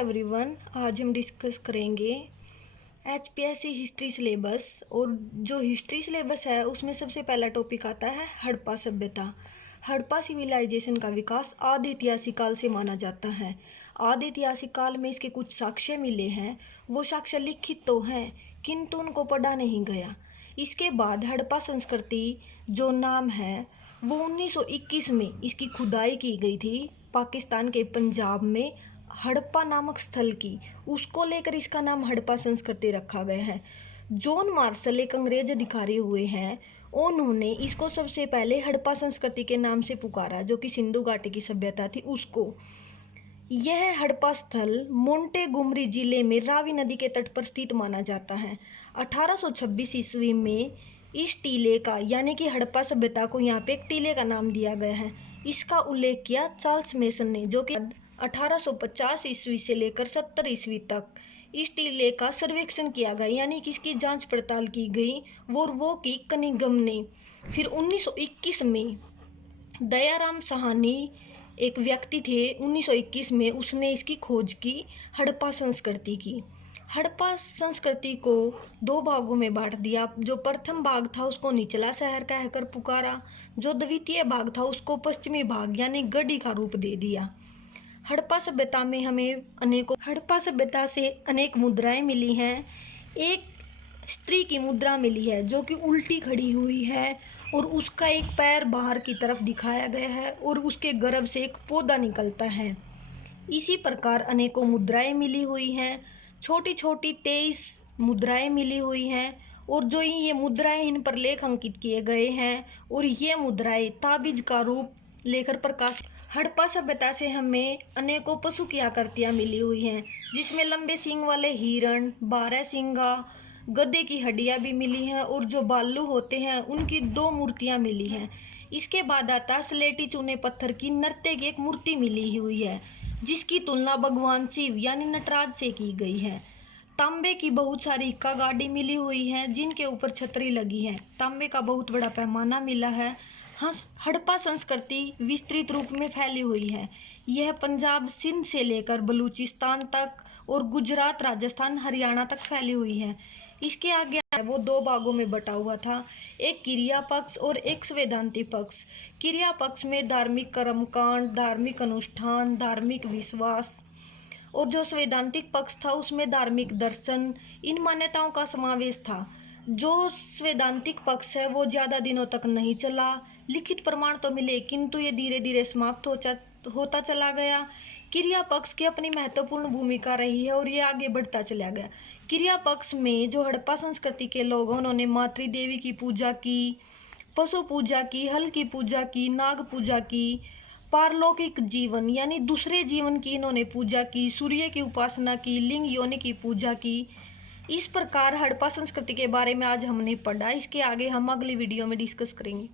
Everyone, आज हम discuss करेंगे एचपीएससी हिस्ट्री सिलेबस। और जो हिस्ट्री सिलेबस है उसमें सबसे पहला टॉपिक आता है हड़प्पा सभ्यता। हड़प्पा सिविलाइजेशन का विकास आदि ऐतिहासिक काल से माना जाता है। आदि ऐतिहासिक काल में इसके कुछ साक्ष्य मिले हैं। वो साक्ष्य लिखित तो हैं किंतु उनको पढ़ा नहीं गया। इसके बाद हड़प्पा संस्कृति जो नाम है वो 1921 में इसकी खुदाई की गई थी पाकिस्तान के पंजाब में हड़प्पा नामक स्थल की। उसको लेकर इसका नाम हड़प्पा संस्कृति रखा गया है। जॉन मार्शल एक अंग्रेज अधिकारी हुए हैं, उन्होंने इसको सबसे पहले हड़प्पा संस्कृति के नाम से पुकारा जो कि सिंधु घाटी की सभ्यता थी उसको। यह हड़प्पा स्थल मोंटेगोमरी जिले में रावी नदी के तट पर स्थित माना जाता है। 1826 ईस्वी में इस टीले का यानी कि हड़प्पा सभ्यता को यहाँ पे एक टीले का नाम दिया गया है। इसका उल्लेख किया चार्ल्स मेसन ने, जो कि 1850 ईस्वी से लेकर 70 ईस्वी तक इस टीले का सर्वेक्षण किया गया, यानी कि इसकी जांच पड़ताल की गई वो की कनिंघम ने। फिर 1921 में दयाराम साहनी एक व्यक्ति थे, 1921 में उसने इसकी खोज की, हड़प्पा संस्कृति की। हड़प्पा संस्कृति को दो भागों में बांट दिया। जो प्रथम भाग था उसको निचला शहर कहकर पुकारा, जो द्वितीय भाग था उसको पश्चिमी भाग यानी गढ़ी का रूप दे दिया। हड़प्पा सभ्यता में हमें हड़प्पा सभ्यता से अनेक मुद्राएं मिली हैं। एक स्त्री की मुद्रा मिली है जो कि उल्टी खड़ी हुई है और उसका एक पैर बाहर की तरफ दिखाया गया है और उसके गर्भ से एक पौधा निकलता है। इसी प्रकार अनेकों मुद्राएं मिली हुई हैं। छोटी छोटी 23 मुद्राएं मिली हुई हैं और जो ये मुद्राएं इन पर लेख अंकित किए गए हैं और ये मुद्राएं ताबीज का रूप लेकर प्रकाश। हड़प्पा सभ्यता से हमें अनेकों पशु की आकृतियाँ मिली हुई हैं, जिसमें लंबे सींग वाले हिरण, 12 सींगा, गधे की हड्डियाँ भी मिली हैं और जो बालू होते हैं उनकी 2 मूर्तियाँ मिली हैं। इसके बाद आता स्लेटी चूने पत्थर की नृत्य की एक मूर्ति मिली हुई है, जिसकी तुलना भगवान शिव यानी नटराज से की गई है। तांबे की बहुत सारी इक्का गाड़ी मिली हुई है जिनके ऊपर छतरी लगी है। तांबे का बहुत बड़ा पैमाना मिला है। हड़प्पा संस्कृति विस्तृत रूप में फैली हुई है। यह पंजाब सिंध से लेकर बलूचिस्तान तक और गुजरात, राजस्थान, हरियाणा तक फैली हुई है। इसके आगे वो 2 भागों में बटा हुआ था, एक क्रिया पक्ष और एक संवैधानिक पक्ष। क्रिया पक्ष में धार्मिक कर्मकांड, धार्मिक अनुष्ठान, धार्मिक विश्वास, और जो संवैधानिक पक्ष था उसमें धार्मिक दर्शन, इन मान्यताओं का समावेश था। जो संवैधानिक पक्ष है वो ज़्यादा दिनों तक नहीं चला। लिखित प्रमाण तो मिले किंतु ये धीरे धीरे समाप्त होता चला गया। क्रिया पक्ष की अपनी महत्वपूर्ण भूमिका रही है और ये आगे बढ़ता चला गया। क्रिया पक्ष में जो हड़प्पा संस्कृति के लोग, उन्होंने मातृ देवी की पूजा की, पशु पूजा की, हल की पूजा की, नाग पूजा की, पारलौकिक जीवन यानी दूसरे जीवन की इन्होंने पूजा की, सूर्य की उपासना की, लिंग योनि की पूजा की। इस प्रकार हड़प्पा संस्कृति के बारे में आज हमने पढ़ा। इसके आगे हम अगली वीडियो में डिस्कस करेंगे।